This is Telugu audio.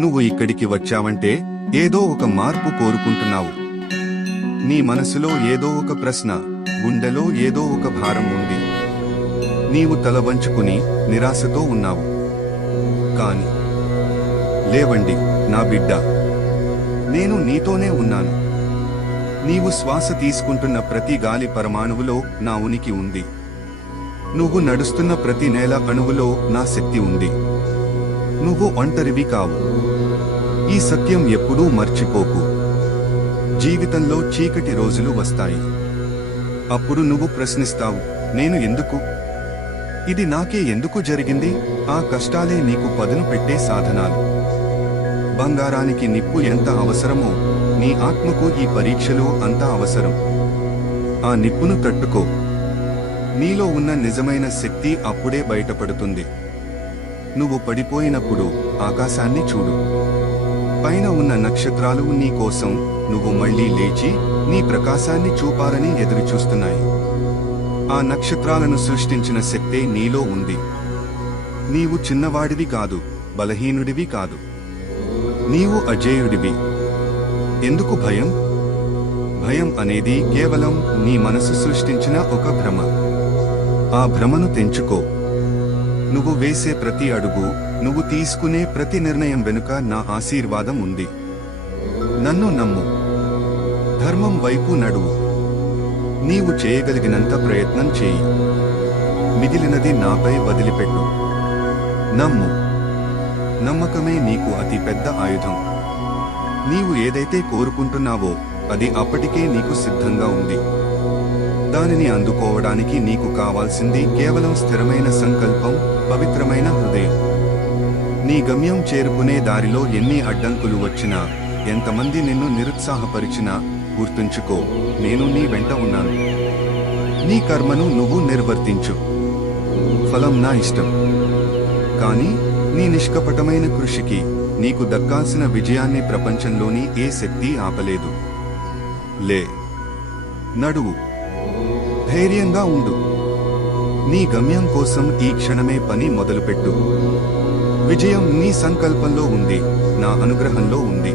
నువ్వు ఇక్కడికి వచ్చావంటే ఏదో ఒక మార్పు కోరుకుంటున్నావు. నీ మనసులో ఏదో ఒక ప్రశ్న, గుండెలో ఏదో ఒక భారం ఉంది. నీవు తల వంచుకుని నిరాశతో ఉన్నావు. కాని లేవండి నా బిడ్డ, నేను నీతోనే ఉన్నాను. నీవు శ్వాస తీసుకుంటున్న ప్రతి గాలి పరమాణువులో నా ఉనికి ఉంది. నువ్వు నడుస్తున్న ప్రతి నేల అణువులో నా శక్తి ఉంది. నువ్వు ఒంటరివి కావు. ఈ సత్యం ఎప్పుడూ మర్చిపోకు. జీవితంలో చీకటి రోజులు వస్తాయి. అప్పుడు నువ్వు ప్రశ్నిస్తావు, నేను ఎందుకు? ఇది నాకే ఎందుకు జరిగింది? ఆ కష్టాలే నీకు పదును పెట్టే సాధనాలు. బంగారానికి నిప్పు ఎంత అవసరమో నీ ఆత్మకు ఈ పరీక్షలు అంత అవసరం. ఆ నిప్పును తట్టుకో. నీలో ఉన్న నిజమైన శక్తి అప్పుడే బయటపడుతుంది. నువ్వు పడిపోయినప్పుడు ఆకాశాన్ని చూడు. పైన ఉన్న నక్షత్రాలు నీ కోసం నువ్వు మళ్లీ లేచి నీ ప్రకాశాన్ని చూపాలని ఎదురుచూస్తున్నాయి. ఆ నక్షత్రాలను సృష్టించిన శక్తే నీలో ఉంది. నీవు చిన్నవాడివి కాదు, బలహీనుడివి కాదు. నీవు అజేయుడివి. ఎందుకు భయం? భయం అనేది కేవలం నీ మనసు సృష్టించిన ఒక భ్రమ. ఆ భ్రమను తెంచుకో. నువ్వు వేసే ప్రతి అడుగు, నువ్వు తీసుకునే ప్రతి నిర్ణయం వెనుక నా ఆశీర్వాదం ఉంది. నన్ను నమ్ము. ధర్మం వైపు నడువు. నీవు చేయగలిగినంత ప్రయత్నం చేయి. మిగిలినది నాపై వదిలిపెట్టు. నమ్ము. నమ్మకమే నీకు అతి పెద్ద ఆయుధం. నీవు ఏదైతే కోరుకుంటున్నావో అది అప్పటికే నీకు సిద్ధంగా ఉంది. దానిని అందుకోవడానికి నీకు కావాల్సింది కేవలం స్థిరమైన సంకల్పం, పవిత్రమైన హృదయం. నీ గమ్యం చేరుకునే దారిలో ఎన్ని అడ్డంకులు వచ్చినా, ఎంతమంది నిన్ను నిరుత్సాహపరిచినా గుర్తుంచుకో, నేను నీ వెంట ఉన్నాను. నీ కర్మను నువ్వు నిర్వర్తించు. ఫలం నా ఇష్టం. కానీ నీ నిష్కపటమైన కృషికి నీకు దక్కాల్సిన విజయాన్ని ప్రపంచంలోని ఏ శక్తి ఆపలేదు. లే, నడువు, ధైర్యంగా ఉండు. నీ గమ్యం కోసం ఈ క్షణమే పని మొదలుపెట్టు. విజయం నీ సంకల్పంలో ఉంది, నా అనుగ్రహంలో ఉంది.